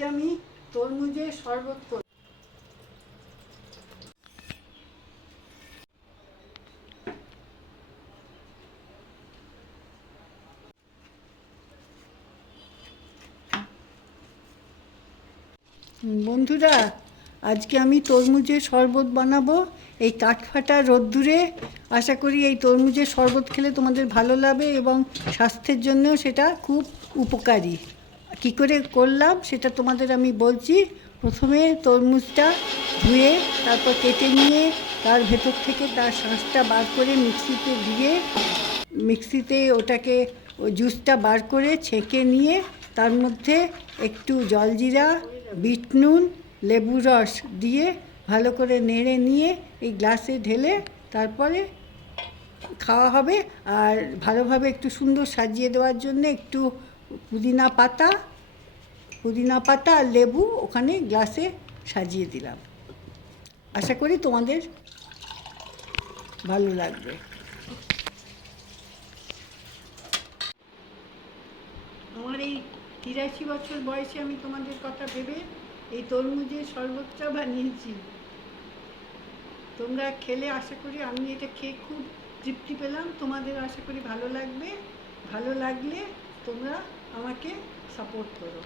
আজকে আমি তরমুজের শরবত করব। বন্ধুরা, আজকে আমি তরমুজের শরবত বানাবো এই কাঠফাটা রোদ্দুরে। আশা করি এই তরমুজের শরবত খেলে তোমাদের ভালো লাগবে এবং স্বাস্থ্যের জন্যও সেটা খুব উপকারী। কী করে করলাম সেটা তোমাদের আমি বলছি। প্রথমে তরমুজটা ধুয়ে তারপর কেটে নিয়ে তার ভেতর থেকে তার শাঁসটা বার করে মিক্সিতে দিয়ে মিক্সিতে ওটাকে ওই জুসটা বার করে ছেঁকে নিয়ে তার মধ্যে একটু জলজিরা, বিট নুন, লেবুর রস দিয়ে ভালো করে নেড়ে নিয়ে এই গ্লাসে ঢেলে তারপরে খাওয়া হবে। আর ভালোভাবে একটু সুন্দর সাজিয়ে দেওয়ার জন্য একটু পুদিনা পাতা আর লেবু ওখানে গ্লাসে সাজিয়ে দিলাম। আশা করি তোমাদের ভালো লাগবে। আমার এই 83 বছর বয়সে আমি তোমাদের কথা ভেবে এই তরমুজের শরবতটা বানিয়েছি। তোমরা খেলে আশা করি, আমি এটা খেয়ে খুব তৃপ্তি পেলাম, তোমাদের আশা করি ভালো লাগবে। ভালো লাগলে তোমরা আমাকে সাপোর্ট করো।